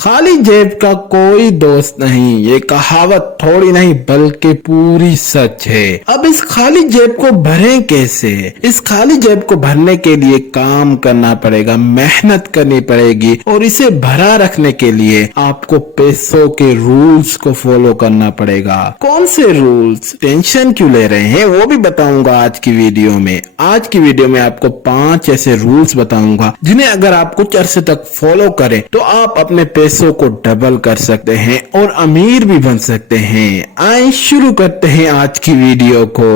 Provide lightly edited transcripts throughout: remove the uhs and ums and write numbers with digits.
खाली जेब का कोई दोस्त नहीं, ये कहावत थोड़ी नहीं बल्कि पूरी सच है। अब इस खाली जेब को भरें कैसे? इस खाली जेब को भरने के लिए काम करना पड़ेगा, मेहनत करनी पड़ेगी और इसे भरा रखने के लिए आपको पैसों के रूल्स को फॉलो करना पड़ेगा। कौन से रूल्स? टेंशन क्यों ले रहे हैं, वो भी बताऊंगा आज की वीडियो में। आज की वीडियो में आपको 5 ऐसे रूल्स बताऊंगा जिन्हें अगर आप कुछ अरसे तक फॉलो करें तो आप अपने पैसों को डबल कर सकते हैं और अमीर भी बन सकते हैं। आइए शुरू करते हैं आज की वीडियो को।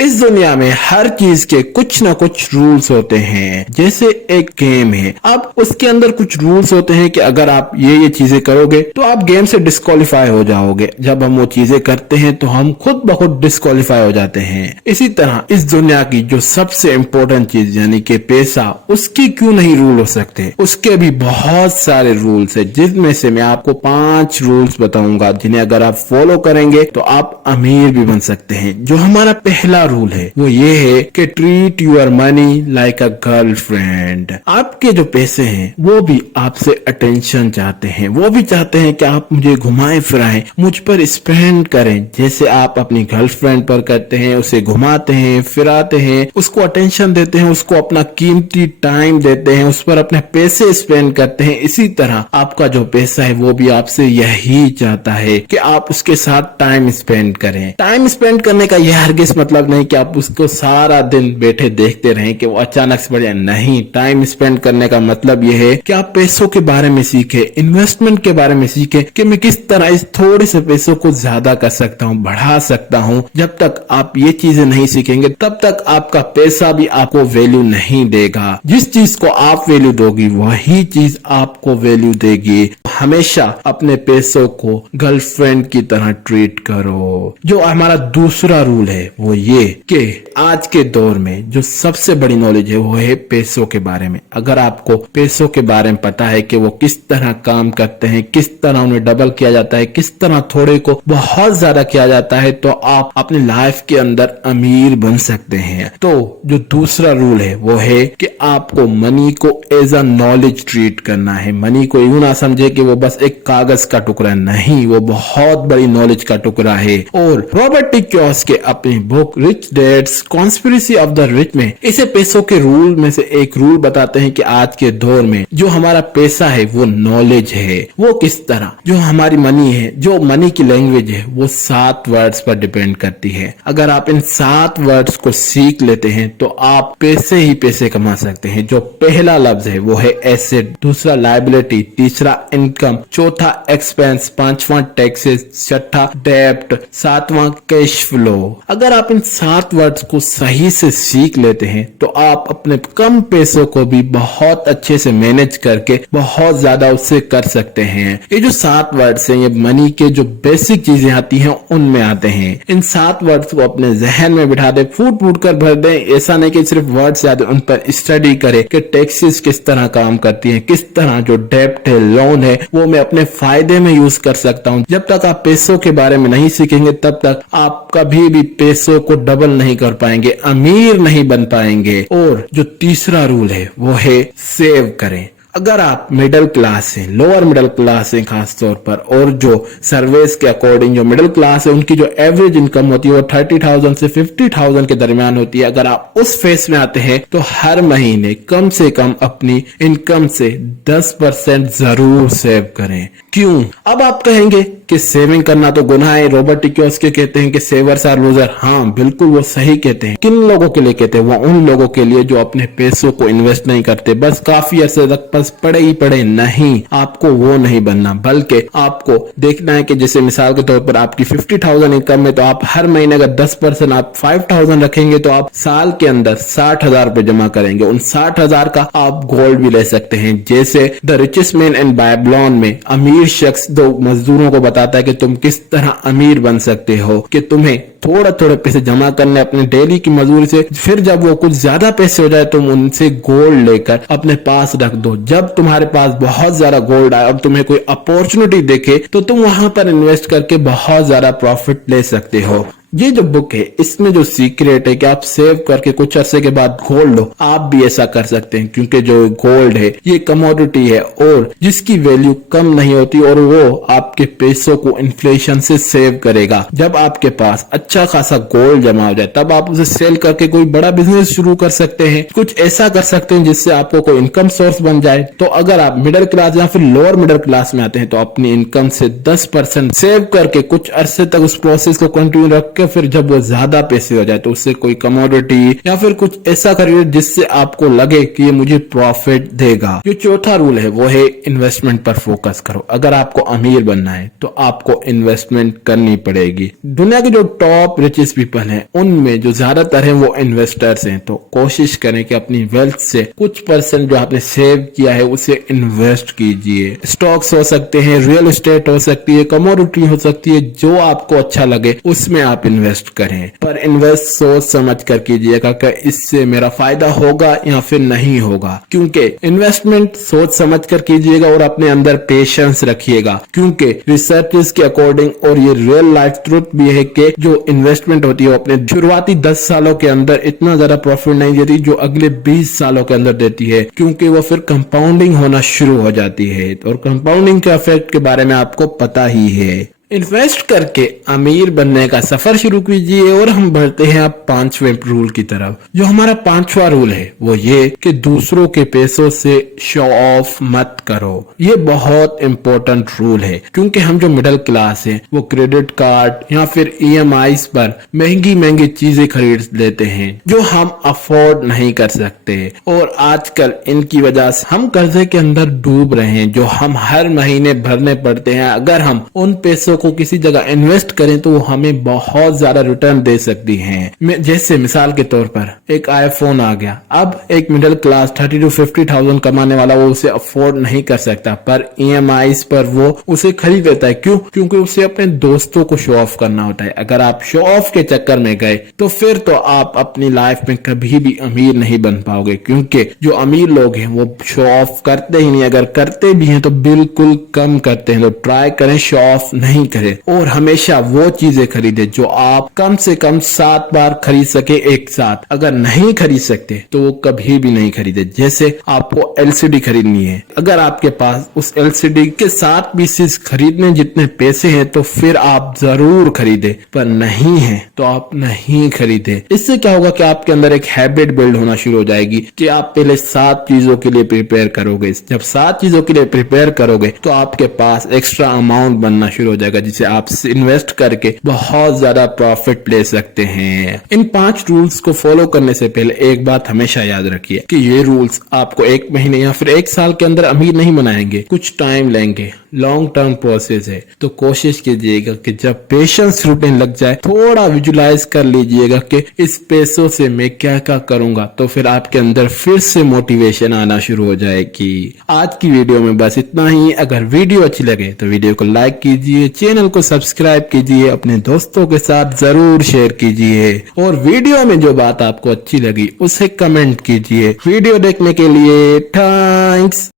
इस दुनिया में हर चीज के कुछ ना कुछ रूल्स होते हैं। जैसे एक गेम है, अब उसके अंदर कुछ रूल्स होते हैं कि अगर आप ये चीजें करोगे तो आप गेम से डिस्क्वालीफाई हो जाओगे। जब हम वो चीजें करते हैं तो हम खुद ब खुद डिस्क्वालीफाई हो जाते हैं। इसी तरह इस दुनिया की जो सबसे इंपॉर्टेंट चीज यानी कि पैसा, उसकी क्यों नहीं रूल हो सकते? उसके भी बहुत सारे रूल्स है, जिनमें से मैं आपको 5 रूल्स बताऊंगा जिन्हें अगर आप फॉलो करेंगे तो आप अमीर भी बन सकते हैं। जो हमारा पहला रूल है वो ये है कि treat your money like a girlfriend. आपके जो पैसे हैं वो भी आपसे अटेंशन चाहते हैं, वो भी चाहते हैं कि आप मुझे घुमाएं फिराएं, मुझ पर स्पेंड करें, जैसे आप अपनी गर्लफ्रेंड पर करते हैं। उसे घुमाते हैं, फिराते हैं, उसको अटेंशन देते हैं, उसको अपना कीमती टाइम देते हैं, उस पर अपने पैसे स्पेंड करते हैं। इसी तरह आपका जो पैसा है वो भी आपसे यही चाहता है कि आप उसके साथ टाइम स्पेंड करें। टाइम स्पेंड करने का यह हरगिज मतलब नहीं कि आप उसको सारा दिन बैठे देखते रहें कि वो अचानक से बढ़ जाए। नहीं, टाइम स्पेंड करने का मतलब यह है कि आप पैसों के बारे में सीखें, इन्वेस्टमेंट के बारे में सीखें कि मैं किस तरह इस थोड़े से पैसों को ज्यादा कर सकता हूँ, बढ़ा सकता हूँ। जब तक आप ये चीजें नहीं सीखेंगे तब तक आपका पैसा भी आपको वैल्यू नहीं देगा। जिस चीज को आप वैल्यू दोगी वही चीज आपको वैल्यू देगी। हमेशा अपने पैसों को गर्लफ्रेंड की तरह ट्रीट करो। जो हमारा दूसरा रूल है वो ये कि आज के दौर में जो सबसे बड़ी नॉलेज है वो है पैसों के बारे में। अगर आपको पैसों के बारे में पता है कि वो किस तरह काम करते हैं, किस तरह उन्हें डबल किया जाता है, किस तरह थोड़े को बहुत ज्यादा किया जाता है, तो आप अपनी लाइफ के अंदर अमीर बन सकते हैं। तो जो दूसरा रूल है वो है कि आपको मनी को एज अ नॉलेज ट्रीट करना है। मनी को यूं ना समझे कि वो बस एक कागज का टुकड़ा, नहीं, वो बहुत बड़ी नॉलेज का टुकड़ा है। और रॉबर्ट टी कियोसाकी अपनी book Rich Dad's Conspiracy of the Rich में इसे पैसों के रूल में से एक रूल बताते हैं कि आज के दौर में जो हमारा पैसा है वो नॉलेज है। वो किस तरह? जो हमारी मनी है, जो मनी की लैंग्वेज है, वो 7 वर्ड्स पर डिपेंड करती है। अगर आप इन 7 वर्ड्स को सीख लेते हैं तो आप पैसे ही पैसे कमा सकते हैं। जो पहला लफ्ज है वो है एसेट, दूसरा लायबिलिटी, तीसरा इनकम, चौथा एक्सपेंस, पांचवा टैक्सेस, छठा डेब्ट, सातवां कैश फ्लो। अगर आप इन 7 वर्ड्स को सही से सीख लेते हैं तो आप अपने कम पैसों को भी बहुत अच्छे से मैनेज करके बहुत ज्यादा उससे कर सकते हैं। ये जो 7 वर्ड्स हैं ये मनी के जो बेसिक चीजें आती हैं उनमें आते हैं। इन 7 वर्ड्स को अपने जहन में बिठा दे, फूट फूट कर भर दें। ऐसा नहीं कि सिर्फ वर्ड्स याद है, उन पर स्टडी करें कि टैक्सेस किस तरह काम करती हैं, किस तरह जो डेब्ट है, लोन है, वो मैं अपने फायदे में यूज कर सकता हूं। जब तक आप पैसों के बारे में नहीं सीखेंगे तब तक आप कभी भी पैसों को डबल नहीं कर पाएंगे, अमीर नहीं बन पाएंगे। और जो तीसरा रूल है वो है सेव करें। अगर आप मिडिल क्लास हैं, लोअर मिडिल क्लास हैं खास तौर पर, और जो सर्वेस के अकॉर्डिंग जो मिडिल क्लास है उनकी जो एवरेज इनकम होती है वो 30,000 से 50,000 के दरमियान होती है। अगर आप उस फेस में आते हैं तो हर महीने कम से कम अपनी इनकम से 10% जरूर सेव करें। क्यों? अब आप कहेंगे कि सेविंग करना तो गुनाह है। रॉबर्ट टी कियोसाकी कहते हैं कि सेवर्स आर लूजर। हाँ, बिल्कुल वो सही कहते हैं। किन लोगों के लिए कहते हैं? वो उन लोगों के लिए जो अपने पैसों को इन्वेस्ट नहीं करते, बस काफी अरसे तक बस पड़े ही पड़े। नहीं, आपको वो नहीं बनना, बल्कि आपको देखना है कि जैसे मिसाल के तौर पर आपकी 50,000 इनकम है तो आप हर महीने अगर 10% आप 5,000 रखेंगे तो आप साल के अंदर 60,000 रुपए जमा करेंगे। उन 60,000 का आप गोल्ड भी ले सकते हैं। जैसे द रिचेस्ट मैन इन बाइबलोन में अमीर शख्स 2 मजदूरों को बताता है कि तुम किस तरह अमीर बन सकते हो, कि तुम्हें थोड़ा थोड़ा पैसे जमा करने अपने डेली की मजदूरी से, फिर जब वो कुछ ज्यादा पैसे हो जाए तुम उनसे गोल्ड लेकर अपने पास रख दो। जब तुम्हारे पास बहुत ज्यादा गोल्ड आए और तुम्हें कोई अपॉर्चुनिटी देखे तो तुम वहां पर इन्वेस्ट करके बहुत ज्यादा प्रॉफिट ले सकते हो। ये जो बुक है इसमें जो सीक्रेट है कि आप सेव करके कुछ अरसे के बाद गोल्ड लो, आप भी ऐसा कर सकते हैं, क्योंकि जो गोल्ड है ये कमोडिटी है और जिसकी वैल्यू कम नहीं होती और वो आपके पैसों को इन्फ्लेशन से सेव करेगा। जब आपके पास अच्छा खासा गोल्ड जमा हो जाए तब आप उसे सेल करके कोई बड़ा बिजनेस शुरू कर सकते हैं, कुछ ऐसा कर सकते हैं जिससे आपको कोई इनकम सोर्स बन जाए। तो अगर आप मिडिल क्लास या फिर लोअर मिडिल क्लास में आते हैं तो अपनी इनकम से 10% सेव करके कुछ अरसे तक उस प्रोसेस को कंटिन्यू रख के फिर जब वो ज्यादा पैसे हो जाए तो उससे कोई कमोडिटी या फिर कुछ ऐसा करिए जिससे आपको लगे कि ये मुझे प्रॉफिट देगा। जो चौथा रूल है वो है इन्वेस्टमेंट पर फोकस करो। अगर आपको अमीर बनना है तो आपको इन्वेस्टमेंट करनी पड़ेगी। दुनिया के जो टॉप रिचेस्ट पीपल हैं उनमें जो ज्यादातर हैं वो इन्वेस्टर्स हैं। तो कोशिश करें कि अपनी वेल्थ से कुछ परसेंट जो आपने सेव किया है उसे इन्वेस्ट कीजिए। स्टॉक्स हो सकते हैं, रियल एस्टेट हो सकती है, कमोडिटी हो सकती है, जो आपको अच्छा लगे उसमें आप इन्वेस्ट करें, पर इन्वेस्ट सोच समझ कर कीजिएगा कि इससे मेरा फायदा होगा या फिर नहीं होगा। क्योंकि इन्वेस्टमेंट सोच समझ कर कीजिएगा और अपने अंदर पेशेंस रखिएगा, क्योंकि रिसर्च के अकॉर्डिंग और ये रियल लाइफ ट्रुथ भी है कि जो इन्वेस्टमेंट होती है वो अपने शुरुआती 10 सालों के अंदर इतना ज्यादा प्रॉफिट नहीं देती जो अगले 20 सालों के अंदर देती है, क्योंकि वो फिर कंपाउंडिंग होना शुरू हो जाती है। और कंपाउंडिंग के इफेक्ट के बारे में आपको पता ही है। इन्वेस्ट करके अमीर बनने का सफर शुरू कीजिए और हम बढ़ते हैं अब 5वें रूल की तरफ। जो हमारा 5वां रूल है वो ये कि दूसरों के पैसों से शो ऑफ मत करो। ये बहुत इंपॉर्टेंट रूल है, क्योंकि हम जो मिडिल क्लास है वो क्रेडिट कार्ड या फिर EMIs पर महंगी महंगी चीजें खरीद लेते हैं जो हम अफोर्ड नहीं कर सकते, और आजकल इनकी वजह से हम कर्जे के अंदर डूब रहे हैं जो हम हर महीने भरने पड़ते हैं। अगर हम उन पैसों को किसी जगह इन्वेस्ट करें तो वो हमें बहुत ज्यादा रिटर्न दे सकती हैं। जैसे मिसाल के तौर पर एक आईफोन आ गया, अब एक मिडिल क्लास 30 to 50,000 कमाने वाला वो उसे अफोर्ड नहीं कर सकता, पर EMIs पर वो उसे खरीद लेता है। क्यों? क्योंकि उसे अपने दोस्तों को शो ऑफ करना होता है। अगर आप शो ऑफ के चक्कर में गए तो फिर तो आप अपनी लाइफ में कभी भी अमीर नहीं बन पाओगे, क्योंकि जो अमीर लोग हैं वो शो ऑफ करते ही नहीं, अगर करते भी हैं तो बिल्कुल कम करते हैं। तो ट्राई करें शो ऑफ नहीं करें और हमेशा वो चीजें खरीदे जो आप कम से कम 7 बार खरीद सके एक साथ। अगर नहीं खरीद सकते तो वो कभी भी नहीं खरीदे। जैसे आपको LCD खरीदनी है, अगर आपके पास उस LCD के 7 पीसेस खरीदने जितने पैसे हैं तो फिर आप जरूर खरीदे, पर नहीं है तो आप नहीं खरीदे। इससे क्या होगा कि आपके अंदर एक हैबिट बिल्ड होना शुरू हो जाएगी कि आप पहले 7 चीजों के लिए प्रिपेयर करोगे। जब 7 चीजों के लिए प्रिपेयर करोगे तो आपके पास एक्स्ट्रा अमाउंट बनना शुरू हो जाएगा जिसे आप इन्वेस्ट करके बहुत ज्यादा प्रॉफिट ले सकते हैं। इन 5 रूल्स को फॉलो करने से पहले एक बात हमेशा याद रखिए कि ये रूल्स आपको 1 महीने या फिर 1 साल के अंदर अमीर नहीं बनाएंगे, कुछ टाइम लेंगे, लॉन्ग टर्म प्रोसेस है। तो कोशिश कीजिएगा कि जब पेशेंस रूटीन लग जाए थोड़ा विजुलाइज कर लीजिएगा कि इस पैसों से मैं क्या क्या करूंगा, तो फिर आपके अंदर फिर से मोटिवेशन आना शुरू हो जाएगी। आज की वीडियो में बस इतना ही। अगर वीडियो अच्छी लगे तो वीडियो को लाइक कीजिए, चैनल को सब्सक्राइब कीजिए, अपने दोस्तों के साथ जरूर शेयर कीजिए और वीडियो में जो बात आपको अच्छी लगी उसे कमेंट कीजिए। वीडियो देखने के लिए थैंक्स।